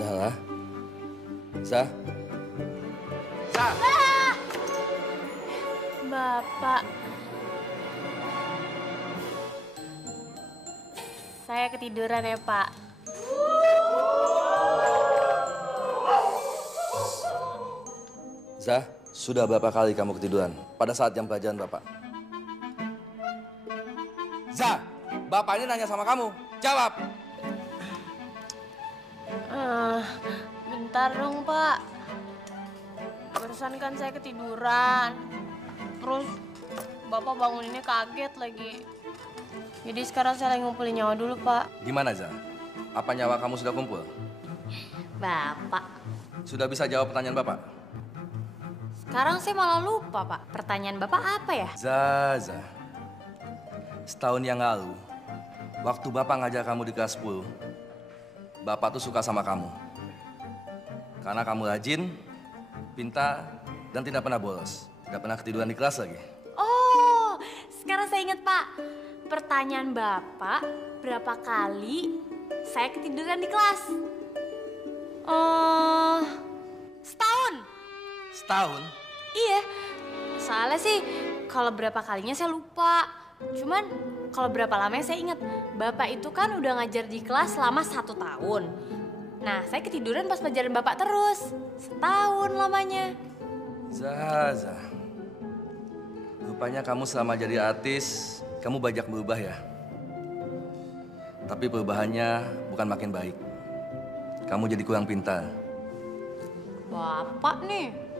Zah. Zah. Zah. Bapak. Saya ketiduran ya, Pak. Zah, sudah berapa kali kamu ketiduran pada saat jam pelajaran Bapak? Zah, Bapak ini nanya sama kamu. Jawab. Bentar dong, Pak. Barusan kan saya ketiduran. Terus Bapak banguninnya kaget lagi. Jadi sekarang saya lagi ngumpulin nyawa dulu, Pak. Gimana, Zah? Apa nyawa kamu sudah kumpul? Bapak. Sudah bisa jawab pertanyaan Bapak? Sekarang saya malah lupa, Pak. Pertanyaan Bapak apa ya? Zah. Setahun yang lalu, waktu Bapak ngajar kamu di kelas 10, Bapak tuh suka sama kamu. Karena kamu rajin, pintar, dan tidak pernah bolos. Tidak pernah ketiduran di kelas lagi. Oh, sekarang saya ingat, Pak. Pertanyaan Bapak, berapa kali saya ketiduran di kelas? Setahun. Setahun? Iya. Soalnya sih, kalau berapa kalinya saya lupa. Cuman, kalau berapa lamanya saya ingat. Bapak itu kan udah ngajar di kelas selama 1 tahun. Nah, saya ketiduran pas pelajaran Bapak terus. Setahun lamanya. Zah. Rupanya kamu selama jadi artis, kamu banyak berubah ya. Tapi perubahannya bukan makin baik. Kamu jadi kurang pintar. Bapak nih.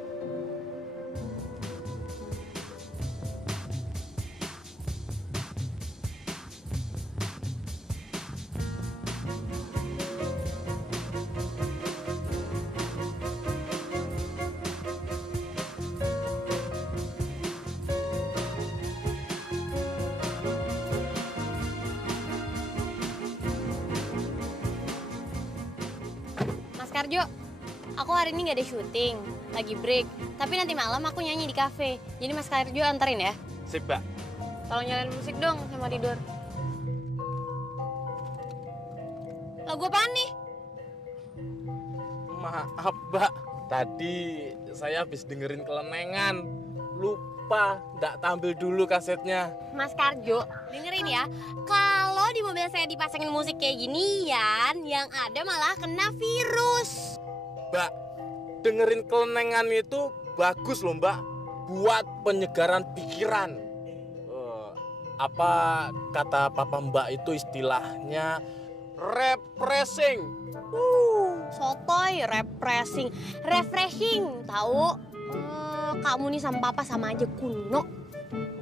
Mas Karjo, aku hari ini nggak ada syuting, lagi break. Tapi nanti malam aku nyanyi di kafe. Jadi Mas Karjo anterin ya. Sip, Mbak. Tolong nyalain musik dong sama tidur. Lagu apaan nih? Maaf, Mbak. Tadi saya habis dengerin kelenengan. Lupa, nggak tampil dulu kasetnya. Mas Karjo, dengerin ya. Kalau di mobil saya dipasangin musik kayak ginian, yang ada malah kena virus. Mbak, dengerin kelenengan itu bagus loh, Mbak. Buat penyegaran pikiran. Apa kata papa Mbak itu istilahnya refreshing. Sotoy, refreshing, tahu? Kamu nih sama papa sama aja kuno.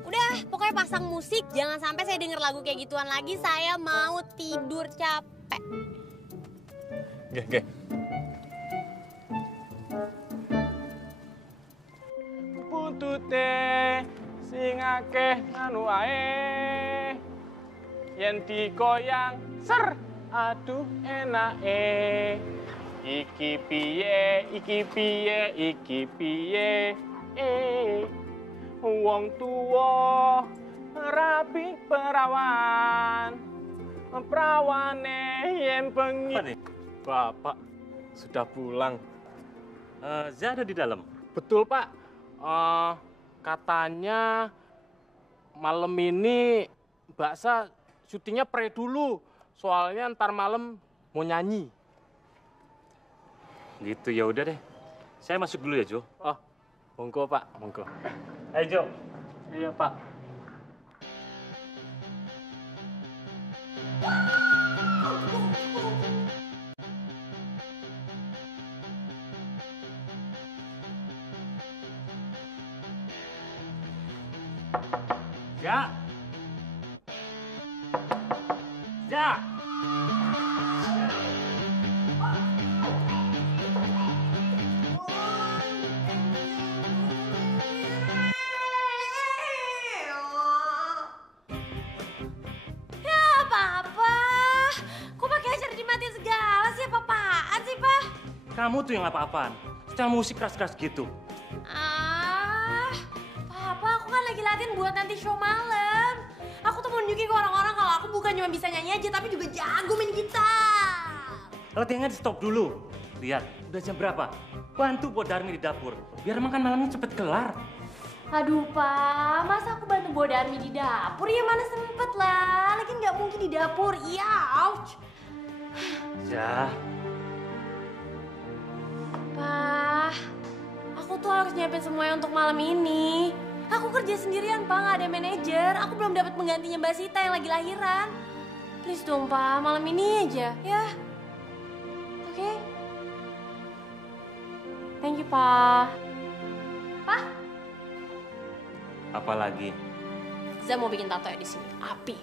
Udah, pokoknya pasang musik, jangan sampai saya denger lagu kayak gituan lagi. Saya mau tidur capek. Oke. Putute sing akeh anu ae yen digoyang ser aduh enake iki piye wong tuwa rapi perawane yen bengi. Bapak sudah pulang. Zah ada di dalam? Betul, Pak. Katanya malam ini Mbak Sa syutingnya pre dulu. Soalnya ntar malam mau nyanyi. Gitu, ya udah deh. Saya masuk dulu ya, Jo. Oh, monggo, Pak, monggo. Ayo, Jo. Iya, Pak. Ya. Ya. Kamu tuh yang apa-apaan. Setel musik keras-keras gitu. Ah, Papa, aku kan lagi latihan buat nanti show malam. Aku tuh mau nunjukin ke orang-orang kalau aku bukan cuma bisa nyanyi aja, tapi juga jago main gitar. Latihannya di stop dulu. Lihat, udah jam berapa? Bantu buat Darmi di dapur. Biar makan malamnya cepet kelar. Aduh, Pak, masa aku bantu bawa Darmi di dapur? Ya mana sempet lah, lagi nggak mungkin di dapur. Iya, ouch. Ya, Pak, aku tuh harus nyiapin semuanya untuk malam ini. Aku kerja sendirian, Pak, nggak ada manajer. Aku belum dapat penggantinya Mbak Sita yang lagi lahiran. Please dong, Pak, malam ini aja, ya. Oke? Thank you, Pak. Pak, apa lagi? Za mau bikin tato ya di sini. Api.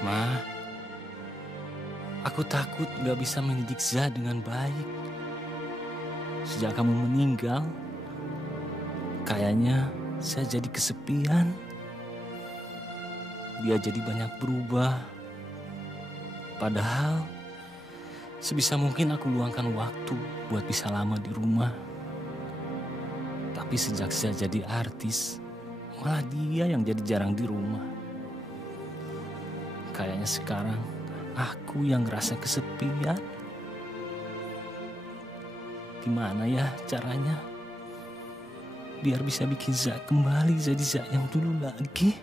Ma, aku takut gak bisa mendidik Za dengan baik. Sejak kamu meninggal, kayaknya saya jadi kesepian. Dia jadi banyak berubah. Padahal, sebisa mungkin aku luangkan waktu buat bisa lama di rumah. Tapi sejak saya jadi artis, malah dia yang jadi jarang di rumah. Kayaknya sekarang aku yang ngerasa kesepian. Gimana ya caranya biar bisa bikin Za kembali jadi Za yang dulu lagi?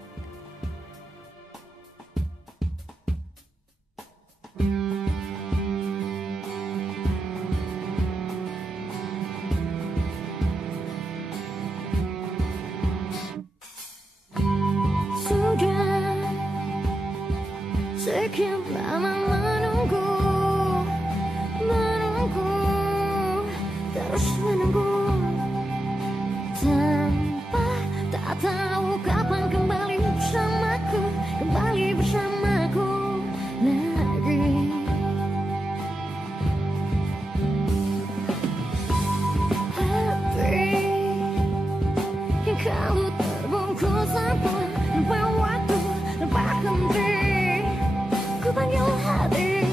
Sekian lama menunggu, terus menunggu tanpa tak tahu kapan kembali bersamaku lagi. Hati yang kalau terbungkus apa tanpa waktu, tanpa henti. Ku panggil hati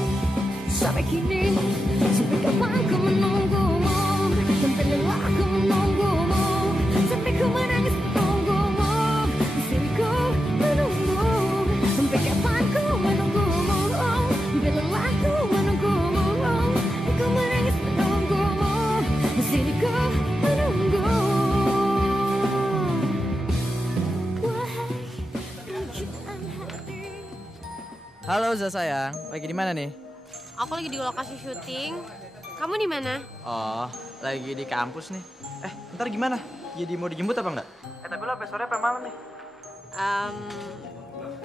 sampai kini, sampai kapan ku menunggumu, sampai lelah ku menunggumu, sampai ku menangis menunggumu. Di sini ku menunggu, sampai kapan ku menunggumu, sampai lelah ku menunggumu, ku menangis menunggumu. Di sini ku menunggu. Wahai pujaan hati. Halo Za sayang, lagi di mana nih? Aku lagi di lokasi syuting. Kamu di mana? Oh, lagi di kampus nih. Ntar gimana? Jadi mau dijemput apa enggak? Tapi lo sampai sore apa malam nih?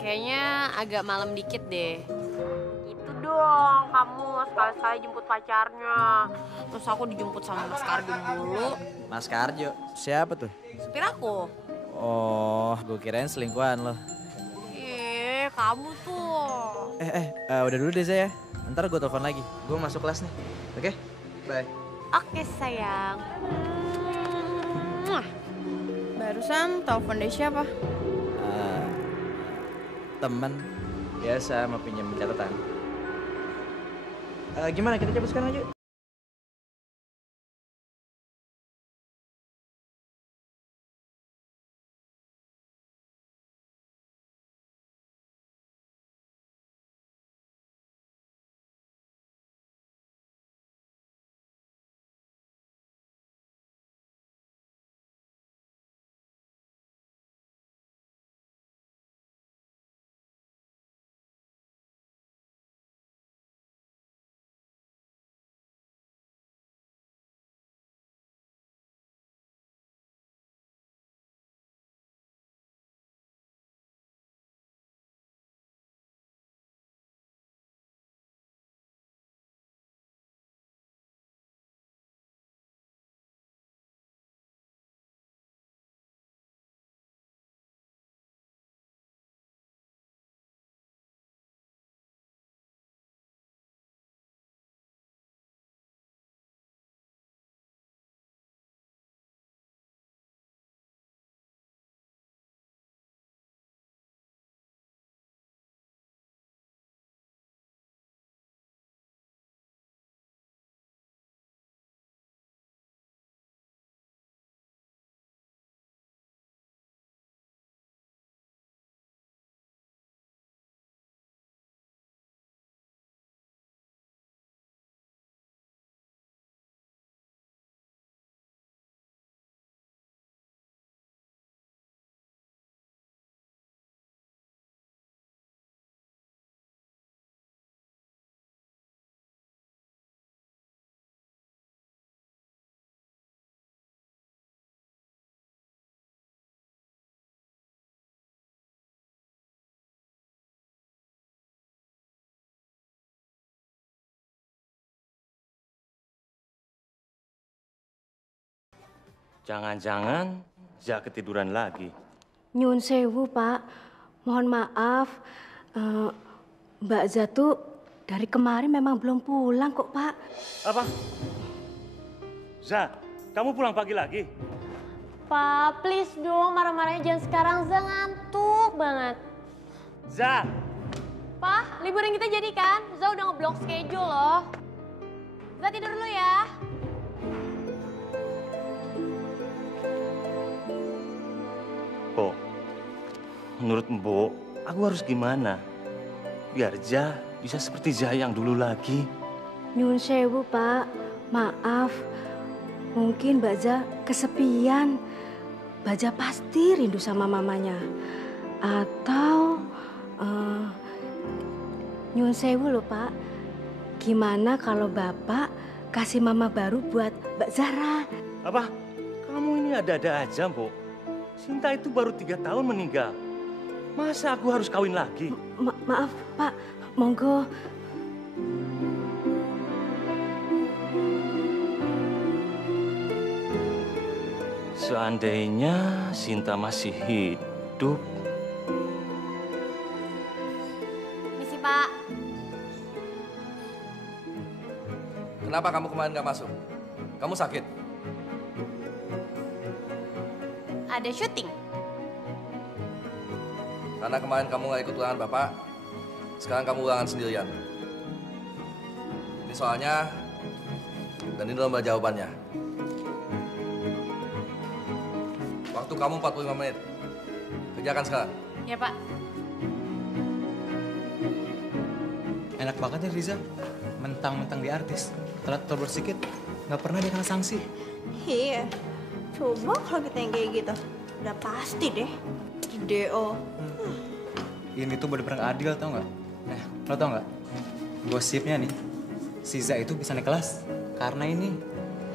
Kayaknya agak malam dikit deh. Itu dong, kamu sekali-sekali jemput pacarnya. Terus aku dijemput sama Mas Kardun dulu. Mas Karjo, siapa tuh? Supir aku. Oh, gue kirain selingkuhan lo. Kamu tuh. Udah dulu deh Za ya. Ntar gue telepon lagi. Gue masuk kelas nih. Oke? Bye. Oke sayang. Barusan telepon dari siapa? Temen biasa mau pinjam catatan. Gimana kita cabut sekarang aja? Jangan-jangan Za ketiduran lagi. Nyun sewu, Pak. Mohon maaf. Mbak Zatu dari kemarin memang belum pulang kok, Pak. Apa? Za, kamu pulang pagi lagi? Pak, please dong, marah-marahnya jangan sekarang. Za ngantuk banget. Za! Pak, liburan kita jadi kan? Za udah ngeblok schedule loh. Za tidur dulu ya. Bo, menurut Mbok, aku harus gimana? Biar Za bisa seperti Za yang dulu lagi. Nyun sewu, Pak. Maaf. Mungkin Mbak Za kesepian. Mbak Za pasti rindu sama mamanya. Atau Nyun sewu loh, Pak. Gimana kalau Bapak kasih mama baru buat Mbak Zara? Apa? Kamu ini ada-ada aja, Mbok. Sinta itu baru 3 tahun meninggal. Masa aku harus kawin lagi? Maaf, Pak. Monggo. Seandainya Sinta masih hidup. Misi, Pak. Kenapa kamu kemarin gak masuk? Kamu sakit? Ada syuting. Karena kemarin kamu gak ikut ulangan Bapak, sekarang kamu ulangan sendirian. Ini soalnya, dan ini lomba jawabannya. Waktu kamu 45 menit. Kerjakan sekarang. Ya, Pak. Enak banget ya Riza, mentang-mentang di artis. Telat telur sedikit, nggak pernah dia kena sanksi. Iya. Coba kalau kita yang kayak gitu. Udah pasti deh. DO. Ini tuh bener-bener nggak adil, tau nggak? Lo tau nggak? Gosipnya nih, si Za itu bisa naik kelas karena ini.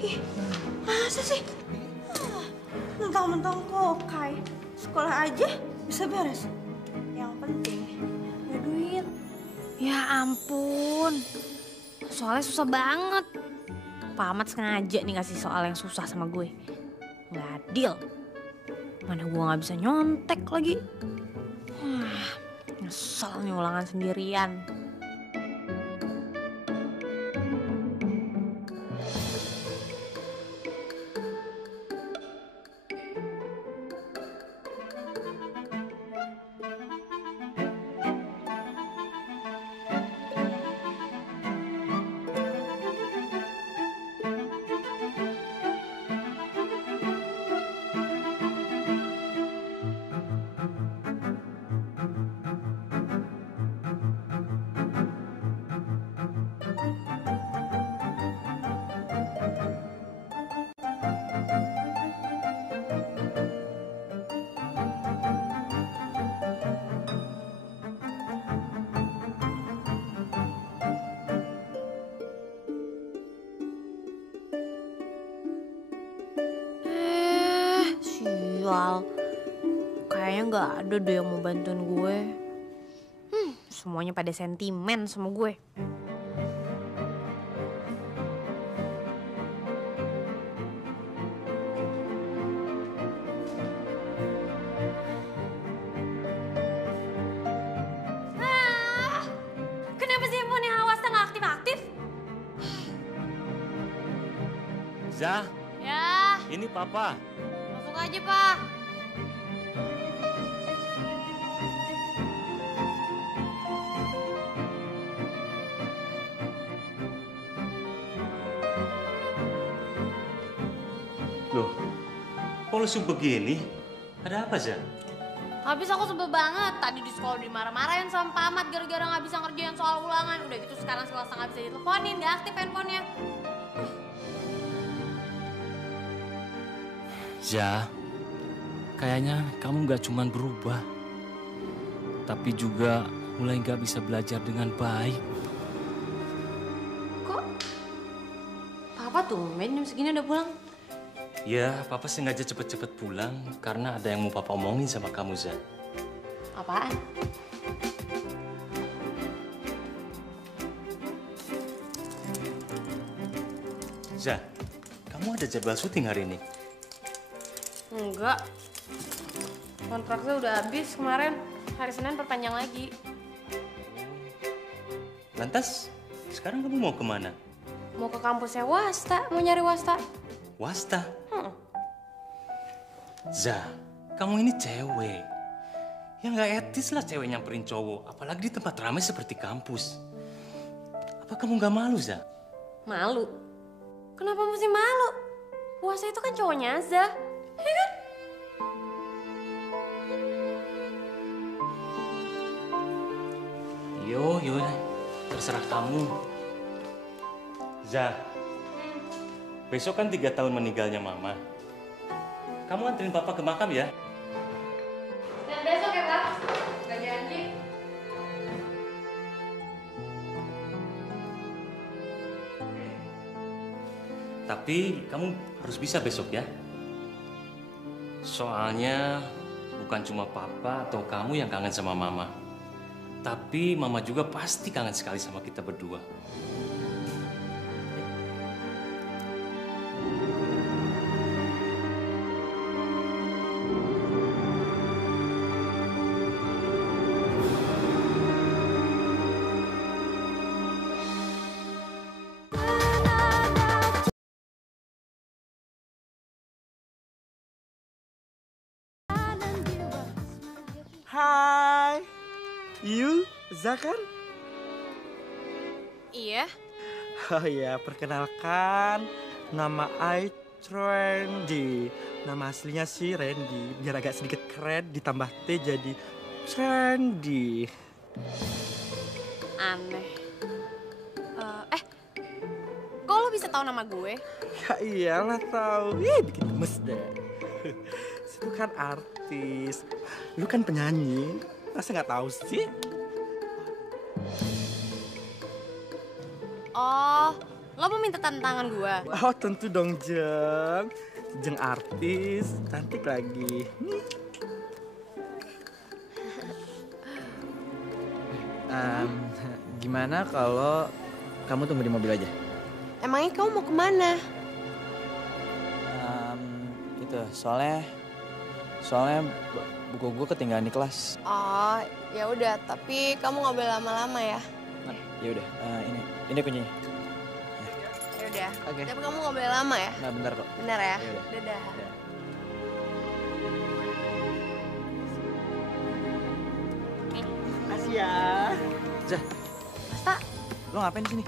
Ih, masa sih? Mentang-mentang kokai. Sekolah aja bisa beres. Yang penting ada duit. Ya ampun. Soalnya susah banget. Pak Ahmad sengaja nih ngasih soal yang susah sama gue. Nggak adil. Mana gue nggak bisa nyontek lagi. Nyesel nih ulangan sendirian. Sial, kayaknya nggak ada deh yang mau bantuin gue. Semuanya pada sentimen sama gue. Kenapa sih handphonenya Hawas nggak aktif-aktif? Za, Ya, ini Papa. masuk aja, Pak. Loh, kok lesu begini? Ada apa, Za? Habis aku sebel banget. Tadi di sekolah dimarah-marahin sama Pak Ahmad gara-gara nggak bisa ngerjain soal ulangan. Udah gitu sekarang Selasa nggak bisa diteleponin, nggak aktif handphonenya. Ya, kayaknya kamu gak cuman berubah, tapi juga mulai gak bisa belajar dengan baik. Kok? Papa tumben jam segini udah pulang? Ya, Papa sengaja cepet-cepet pulang karena ada yang mau Papa omongin sama kamu, Za. Apaan? Za, kamu ada jadwal syuting hari ini? Enggak. Kontraknya udah habis kemarin. Hari Senin perpanjang lagi. Lantas, sekarang kamu mau kemana? Mau ke kampusnya Wasta, mau nyari Wasta. Wasta? Za, kamu ini cewek. Ya nggak etis lah cewek nyamperin cowok, apalagi di tempat ramai seperti kampus. Apa kamu nggak malu, Za? Malu? Kenapa mesti malu? Wasta itu kan cowoknya Azza, ya kan? Yo, terserah kamu. Za, besok kan 3 tahun meninggalnya Mama. Kamu anterin Papa ke makam ya? Dan besok ya, Pak? Gak janji. Tapi kamu harus bisa besok ya. Soalnya bukan cuma Papa atau kamu yang kangen sama Mama. Tapi Mama juga pasti kangen sekali sama kita berdua. Hai, you Zakan? Iya. Oh ya, perkenalkan, nama I Trendy. Nama aslinya sih Randy, biar agak sedikit keren ditambah T jadi Trendy. Aneh. Kok lo bisa tahu nama gue? Ya iyalah tahu, bikin gemes deh. Itu kan artis, lu kan penyanyi, masa nggak tahu sih? Oh, lo mau minta tanda tangan gue? Oh tentu dong Jeng, Jeng artis, cantik lagi. Gimana kalau kamu tunggu di mobil aja? Emangnya kamu mau kemana? Itu soalnya buku gue ketinggalan di kelas. Oh, ya udah. Tapi kamu nggak boleh lama-lama ya. Ya udah, ini kuncinya. Ya udah. Oke. Tapi kamu nggak boleh lama ya. Nah, bentar kok. Benar ya. Ya udah. Dadah. Makasih ya. Zah, Wasta, lo ngapain di sini?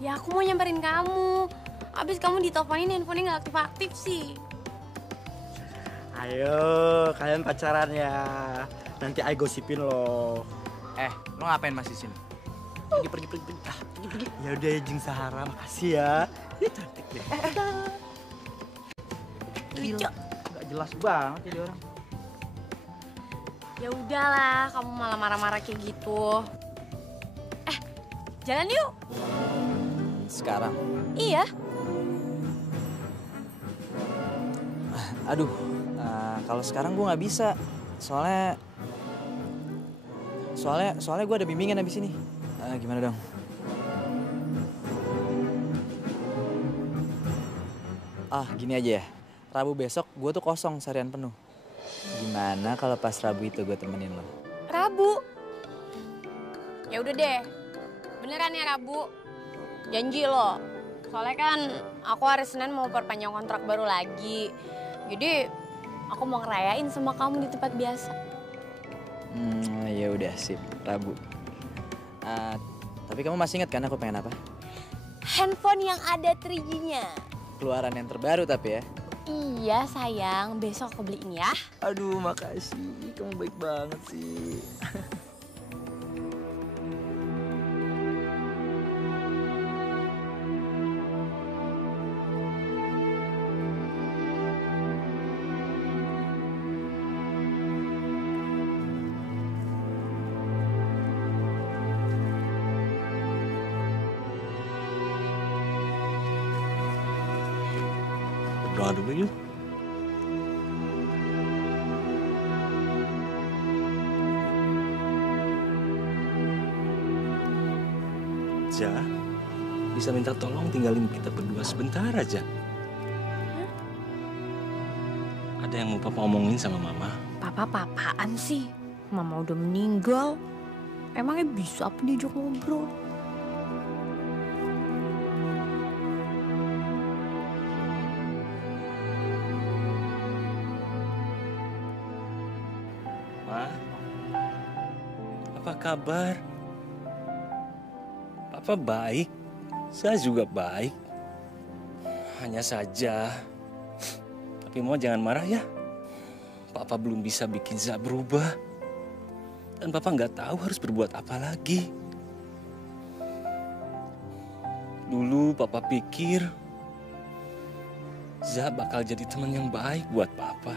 ya aku mau nyamperin kamu. Abis kamu diteleponin handphonenya nggak aktif-aktif sih. Ayo, kalian pacaran ya. Nanti I gosipin lo. Lo ngapain masih di sini? Pergi. Pergi. Ya udah ya Jeng Sahara, makasih ya. Ih, cantik deh. Lucu. Gak jelas banget jadi orang. Ya udahlah, kamu malah marah-marah kayak gitu. Jalan yuk. Sekarang? Iya. Aduh, kalau sekarang gue nggak bisa. Soalnya gue ada bimbingan abis ini. Gimana dong? Gini aja ya. Rabu besok gue tuh kosong seharian penuh. Gimana kalau pas Rabu itu gue temenin lo? Rabu. Ya udah deh. Beneran ya Rabu. Janji lo. Soalnya kan aku hari Senin mau perpanjang kontrak baru lagi. Jadi aku mau ngerayain sama kamu di tempat biasa. Ya udah sip, Rabu. Tapi kamu masih ingat kan aku pengen apa? Handphone yang ada 3G-nya. Keluaran yang terbaru tapi ya. Iya sayang, besok aku beliin ya. Aduh makasih, kamu baik banget sih. Berdoa dulu yuk. Ja, bisa minta tolong tinggalin kita berdua sebentar aja. Ada yang mau Papa omongin sama Mama? Papa apaan sih? Mama udah meninggal. Emangnya bisa apa diajak ngobrol? Ma, apa kabar? Papa baik, saya juga baik. Hanya saja, tapi Mama jangan marah ya. Papa belum bisa bikin Za berubah. Dan Papa nggak tahu harus berbuat apa lagi. Dulu Papa pikir Za bakal jadi teman yang baik buat Papa.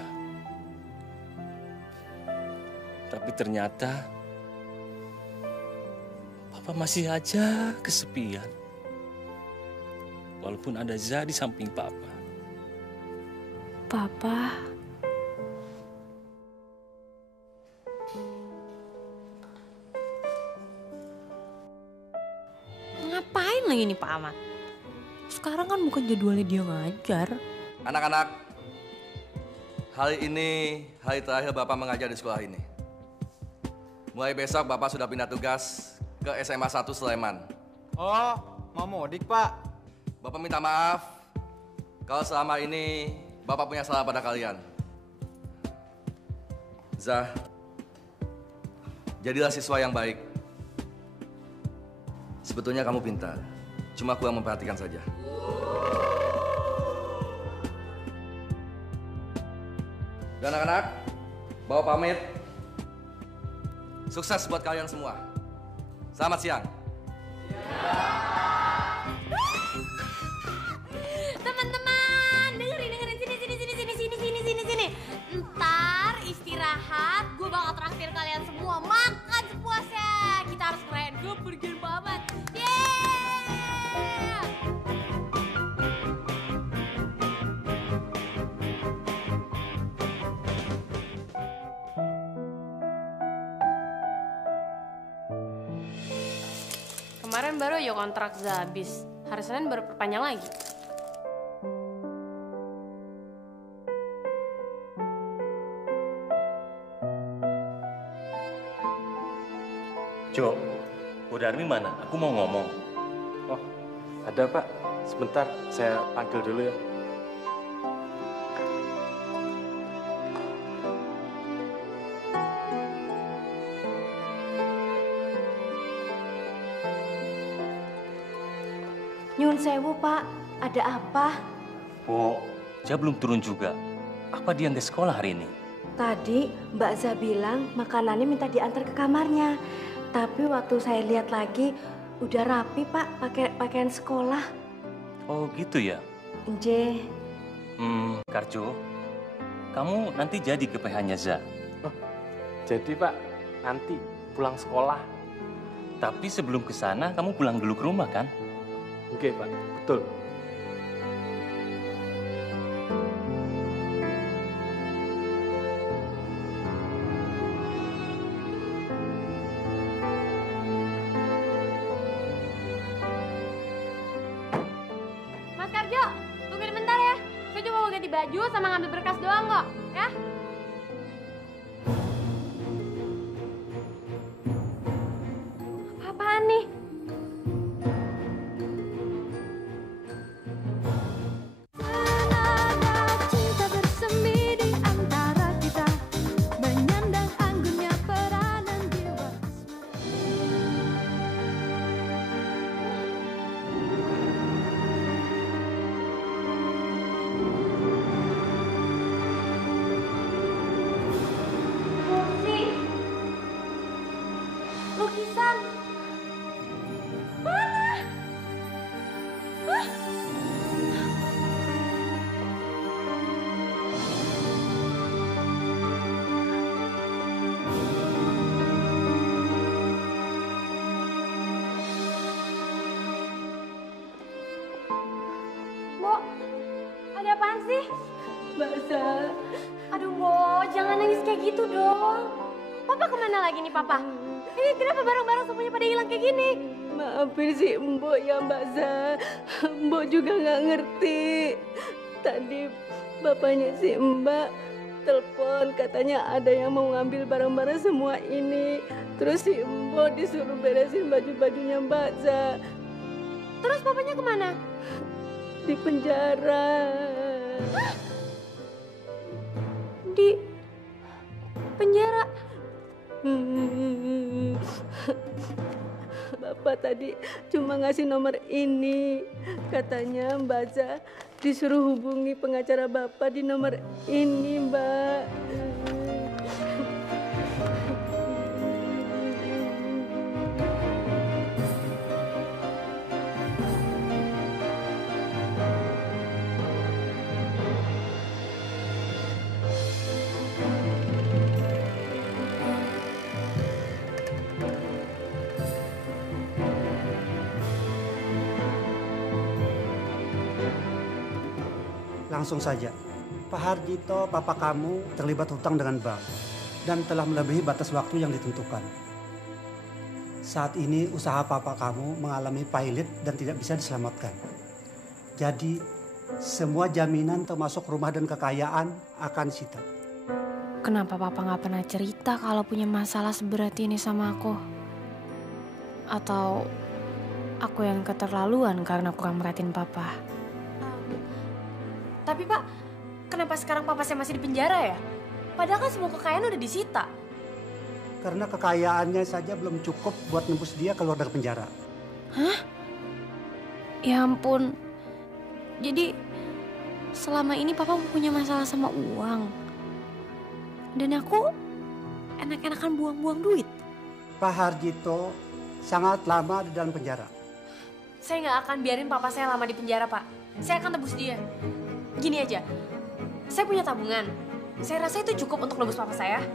Tapi ternyata Papa masih aja kesepian. Walaupun ada Za di samping Papa. Papa, Ngapain lagi nih Pak Ahmad? Sekarang kan bukan jadwalnya dia ngajar. Anak-anak, hari ini hari terakhir Bapak mengajar di sekolah ini. Mulai besok Bapak sudah pindah tugas ke SMA 1 Sleman. Oh, mau mudik, Pak. Bapak minta maaf kalau selama ini Bapak punya salah pada kalian. Zah, jadilah siswa yang baik. Sebetulnya kamu pintar, cuma kurang memperhatikan saja. Dan anak-anak, Bapak pamit. Sukses buat kalian semua. Selamat siang. Teman-teman, dengerin sini. Ntar istirahat, gue bakal traktir kalian semua makan sepuasnya. Kita harus keren kepergian Pak Ahmad. Yeah! Kemarin baru aja kontrak habis. Hari Senin baru perpanjang lagi. Jo, Bu Darmi mana? Aku mau ngomong. Oh, ada Pak. Sebentar, saya panggil dulu ya. nyun sewu Pak, ada apa? Bu, Za belum turun juga. Apa dia nggak sekolah hari ini? Tadi Mbak Za bilang makanannya minta diantar ke kamarnya. Tapi waktu saya lihat lagi, udah rapi Pak, pakai pakaian sekolah. Oh gitu ya? Nje. Karjo, kamu nanti jadi ke PH-nya Za. Oh, jadi Pak, nanti pulang sekolah. Tapi sebelum ke sana, kamu pulang dulu ke rumah kan? Oke Pak, betul. Mas Karjo, tungguin bentar ya. Saya cuma mau ganti baju sama ngambil berkas doang kok, ya. Apaan nih? Cinta bersemi di antara kita, menyandang anggunnya peranan jiwa. Lukisan. Mana? Hah? Bo, ada apaan sih? Mbak Za. Aduh, Bo, jangan nangis kayak gitu dong. Papa kemana lagi nih, Papa? Ini kenapa barang-barang semuanya pada hilang kayak gini? Maafin si Mbok ya Mbak Za. Mbok juga nggak ngerti. Tadi bapaknya si Mbak telepon katanya ada yang mau ngambil barang-barang semua ini. Terus si Embo disuruh beresin baju-bajunya Mbak Za. Terus papanya kemana? Di penjara. Di penjara? Bapak tadi cuma ngasih nomor ini. Katanya Mbak Za disuruh hubungi pengacara Bapak di nomor ini, Mbak. Langsung saja, Pak Hardito, papa kamu terlibat hutang dengan bank dan telah melebihi batas waktu yang ditentukan. Saat ini usaha papa kamu mengalami pailit dan tidak bisa diselamatkan. Jadi semua jaminan termasuk rumah dan kekayaan akan disita. Kenapa papa nggak pernah cerita kalau punya masalah seberat ini sama aku? Atau aku yang keterlaluan karena kurang merhatiin papa? Tapi Pak, kenapa sekarang papa saya masih di penjara ya? Padahal kan semua kekayaan udah disita. Karena kekayaannya saja belum cukup buat nembus dia keluar dari penjara. Hah? Ya ampun. Jadi selama ini papa punya masalah sama uang. Dan aku enak-enakan buang-buang duit. Pak Hardito sangat lama di dalam penjara. Saya nggak akan biarin papa saya lama di penjara, Pak. Saya akan tebus dia. Gini aja, saya punya tabungan. Saya rasa itu cukup untuk nebus papa saya.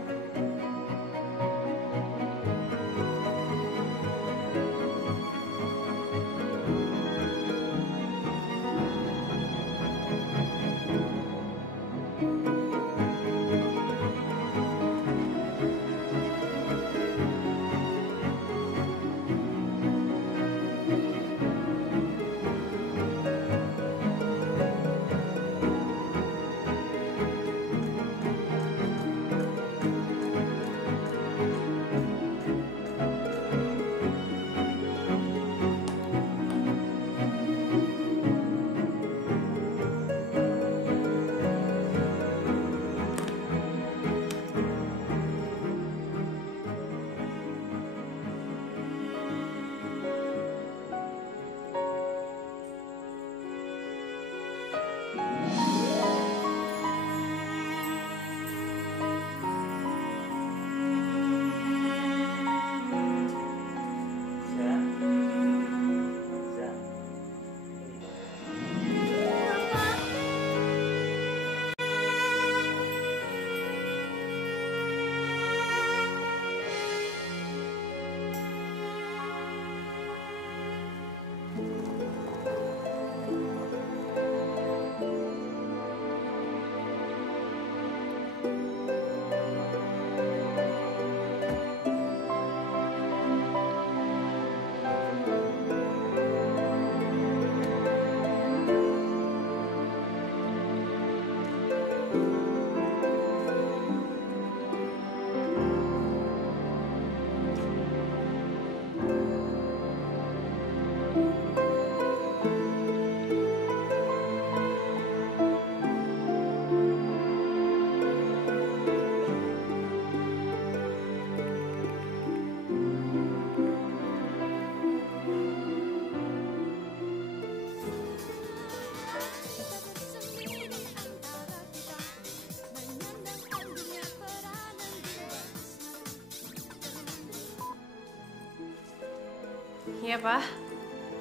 Iya, Pak.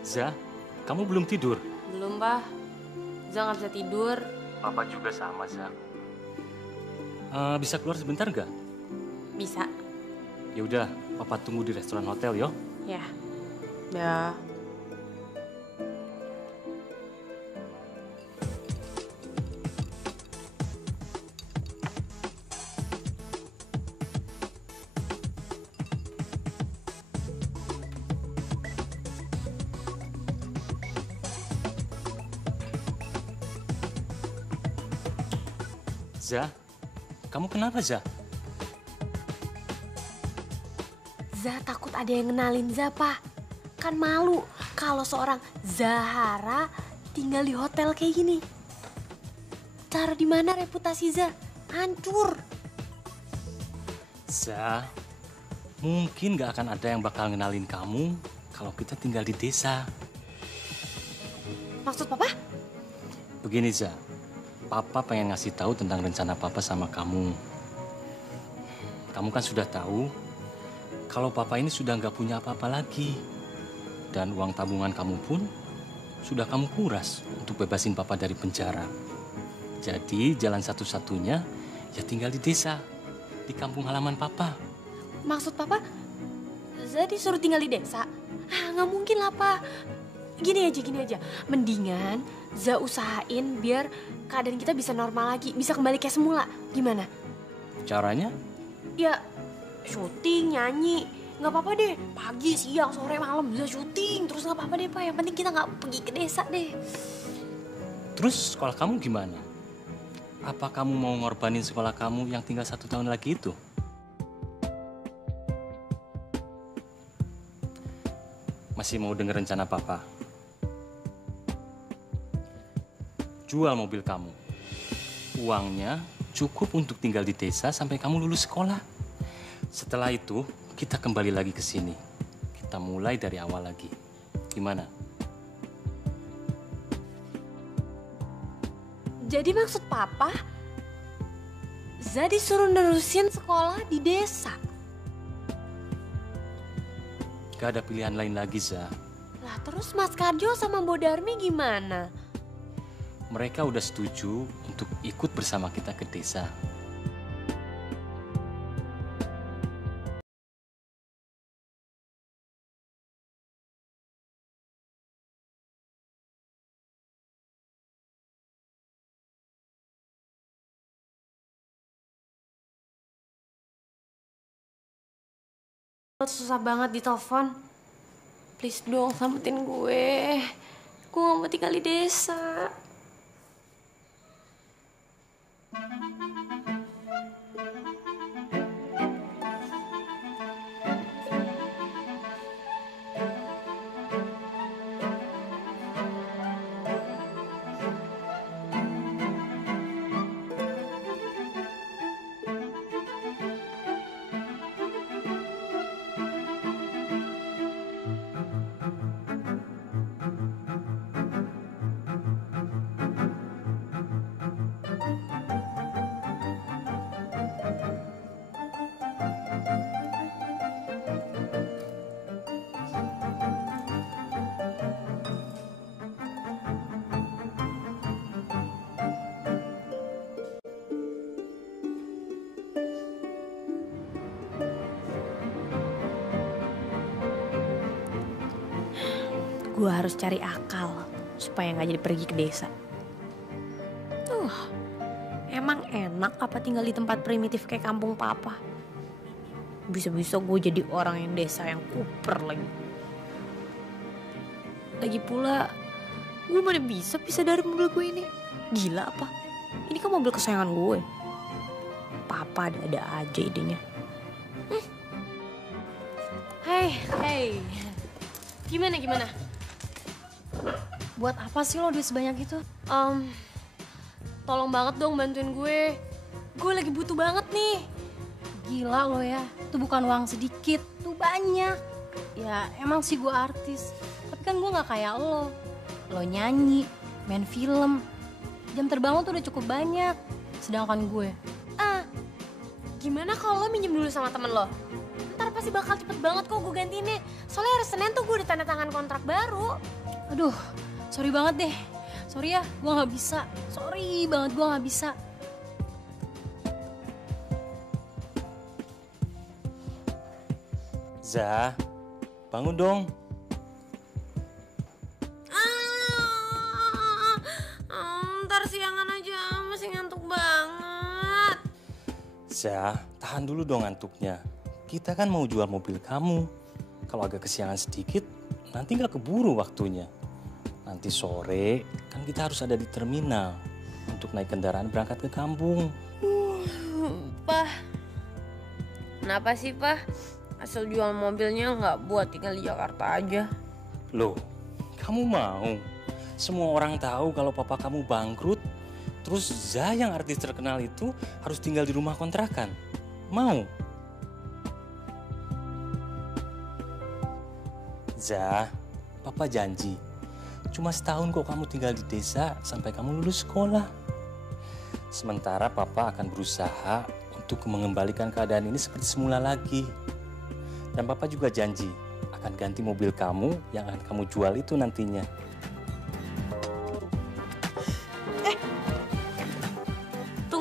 Za, kamu belum tidur? Belum, Pak. Zah nggak bisa tidur. Papa juga sama, Za. Bisa keluar sebentar nggak? Bisa. Ya udah, Papa tunggu di restoran hotel, yo. Ya. Ya. Za, Kamu kenapa, Za? Za takut ada yang ngenalin Za, Pak. Kan malu kalau seorang Zahara tinggal di hotel kayak gini. Taruh di mana reputasi Za? Hancur. Za, mungkin gak akan ada yang bakal ngenalin kamu kalau kita tinggal di desa. Maksud Papa? Begini, Za. Papa pengen ngasih tahu tentang rencana Papa sama kamu. Kamu kan sudah tahu kalau Papa ini sudah nggak punya apa-apa lagi. Dan uang tabungan kamu pun sudah kamu kuras untuk bebasin Papa dari penjara. Jadi jalan satu-satunya ya tinggal di desa, di kampung halaman Papa. Maksud Papa, Za disuruh tinggal di desa? Ah, nggak mungkin lah, Pak. Gini aja. Mendingan Za usahain biar keadaan kita bisa normal lagi, bisa kembali kayak semula. Gimana? Caranya? Ya, syuting, nyanyi. Nggak apa-apa deh, pagi, siang, sore, malam bisa syuting. Terus nggak apa-apa deh, Pak. Yang penting kita nggak pergi ke desa deh. Terus sekolah kamu gimana? Apa kamu mau ngorbanin sekolah kamu yang tinggal 1 tahun lagi itu? Masih mau denger rencana Papa? Jual mobil kamu. Uangnya cukup untuk tinggal di desa sampai kamu lulus sekolah. Setelah itu, kita kembali lagi ke sini. Kita mulai dari awal lagi. Gimana? Jadi maksud Papa, Za disuruh nerusin sekolah di desa? Gak ada pilihan lain lagi, Za. Lah terus Mas Karjo sama Mbok Darmi gimana? Mereka udah setuju untuk ikut bersama kita ke desa. Susah banget ditelepon. Please dong, selamatin gue. Gue gak mau tinggal di desa. Gue harus cari akal supaya nggak jadi pergi ke desa. Emang enak apa tinggal di tempat primitif kayak kampung Papa? Bisa-bisa gue jadi orang yang desa yang kuper lagi. Lagi pula, gue mana bisa pisah dari mobil gue ini? Gila apa? Ini kan mobil kesayangan gue. Papa ada aja idenya. Hey. Gimana? Buat apa sih lo duit sebanyak itu? Tolong banget dong bantuin gue. Gue lagi butuh banget nih. Gila lo ya, itu bukan uang sedikit, tuh banyak. Ya emang sih gue artis, tapi kan gue gak kayak lo. Lo nyanyi, main film, jam terbang lo tuh udah cukup banyak. Sedangkan gue, Gimana kalau lo minjem dulu sama temen lo? Ntar pasti bakal cepet banget kok gue gantiinnya. Soalnya hari Senin tuh gue udah tanda tangan kontrak baru. aduh sorry banget deh. Sorry ya, gue gak bisa. Sorry banget, gue gak bisa. Za, bangun dong. Ntar siangan aja, masih ngantuk banget. Za, tahan dulu dong ngantuknya. Kita kan mau jual mobil kamu. Kalau agak kesiangan sedikit, nanti nggak keburu waktunya. Nanti sore, kan kita harus ada di terminal untuk naik kendaraan berangkat ke kampung. Pak. Kenapa sih, Pak? Asal jual mobilnya nggak buat tinggal di Jakarta aja. Loh, kamu mau? Semua orang tahu kalau papa kamu bangkrut, terus Zah yang artis terkenal itu harus tinggal di rumah kontrakan. Mau? Zah, papa janji. Cuma setahun kok kamu tinggal di desa sampai kamu lulus sekolah. Sementara papa akan berusaha untuk mengembalikan keadaan ini seperti semula lagi. Dan papa juga janji akan ganti mobil kamu yang akan kamu jual itu nantinya.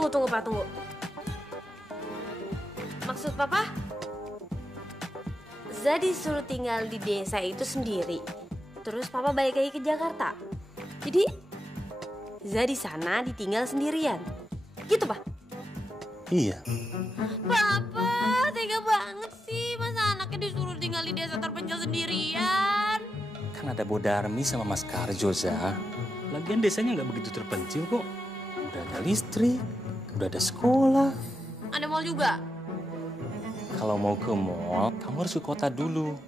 Tunggu, Pak, tunggu. Maksud Papa? Zah disuruh tinggal di desa itu sendiri. Terus Papa balik lagi ke Jakarta. Jadi Zah di sana ditinggal sendirian. Gitu, Pak? Iya. Papa, tega banget sih. Masa anaknya disuruh tinggal di desa terpencil sendirian? Kan ada Bodarmi sama Mas Karjo, Zah. Lagian desanya nggak begitu terpencil kok. Udah ada listrik, udah ada sekolah. Ada mall juga? Kalau mau ke mall, kamu harus ke kota dulu.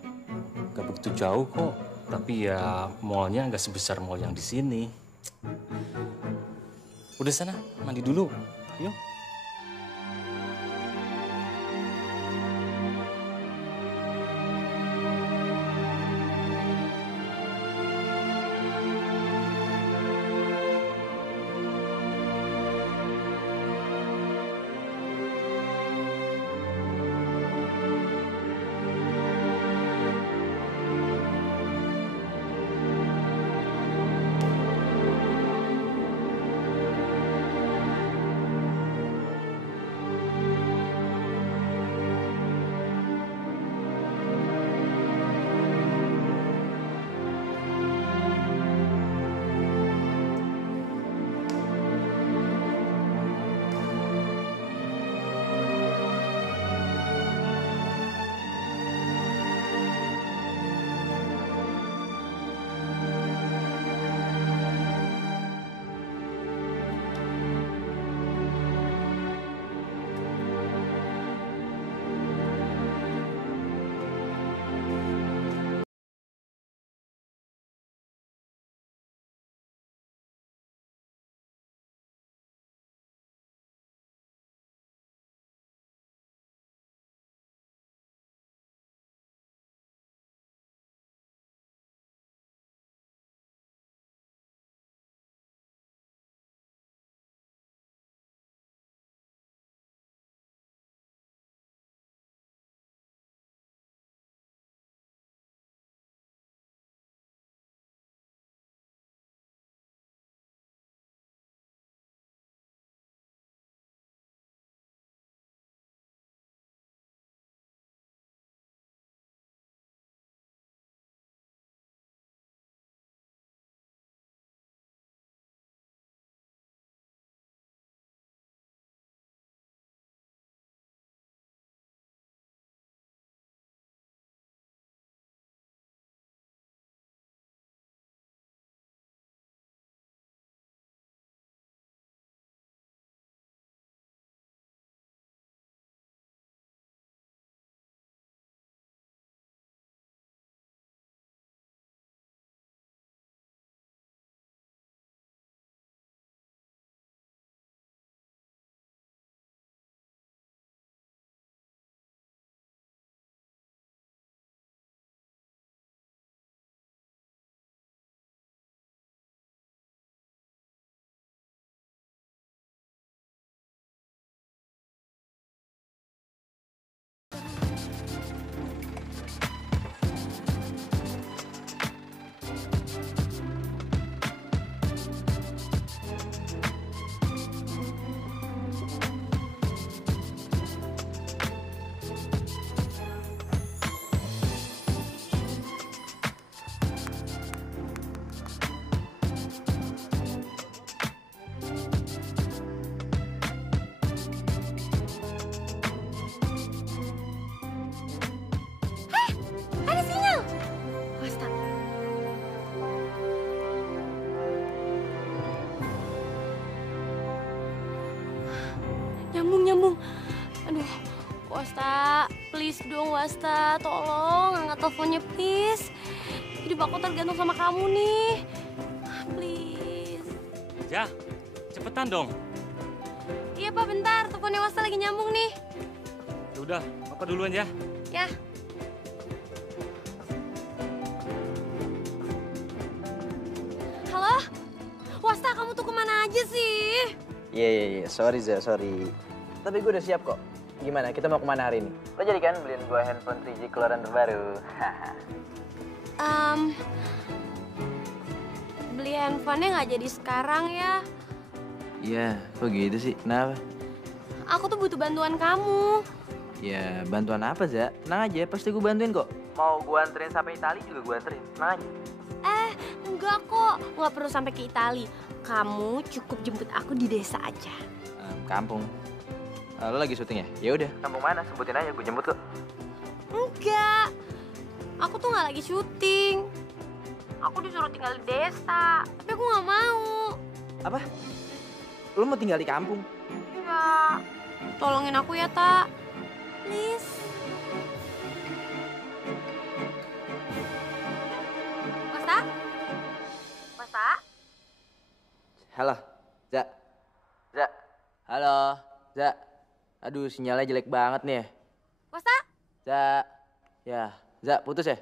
Gak begitu jauh kok. Tapi ya mallnya nggak sebesar mall yang di sini. Udah sana, mandi dulu. Ayo. Please dong Wasta, tolong angkat teleponnya please. Hidup aku tergantung sama kamu nih. Please. Ya, cepetan dong. Iya Pak, bentar. Teleponnya Wasta lagi nyambung nih. Ya udah, Papa duluan ya. Ya. Halo? Wasta, kamu tuh kemana aja sih? Iya, sorry Za, sorry. Tapi gue udah siap kok. Gimana, kita mau kemana hari ini? Lo jadi kan beliin gue handphone 3G keluaran terbaru. Beli handphonenya nggak jadi sekarang ya. Iya, kok gitu sih? Kenapa? Aku tuh butuh bantuan kamu. Ya, bantuan apa, Za? Tenang aja, pasti gue bantuin kok. Mau gue anterin sampai Itali juga gue anterin. Tenang aja. Enggak kok, nggak perlu sampai ke Itali. Kamu cukup jemput aku di desa aja. Kampung. Lo lagi syuting ya? Ya udah. Kampung mana? Sebutin aja, gue jemput kok. Enggak, aku tuh nggak lagi syuting. Aku disuruh tinggal di desa, tapi aku nggak mau. Apa? Lo mau tinggal di kampung? Iya, tolongin aku ya, Tak. Please. Wasta? Wasta? Halo, Za. Za. Halo, Za. Aduh, sinyalnya jelek banget nih. Wasta? Za. Ya, Za, putus ya?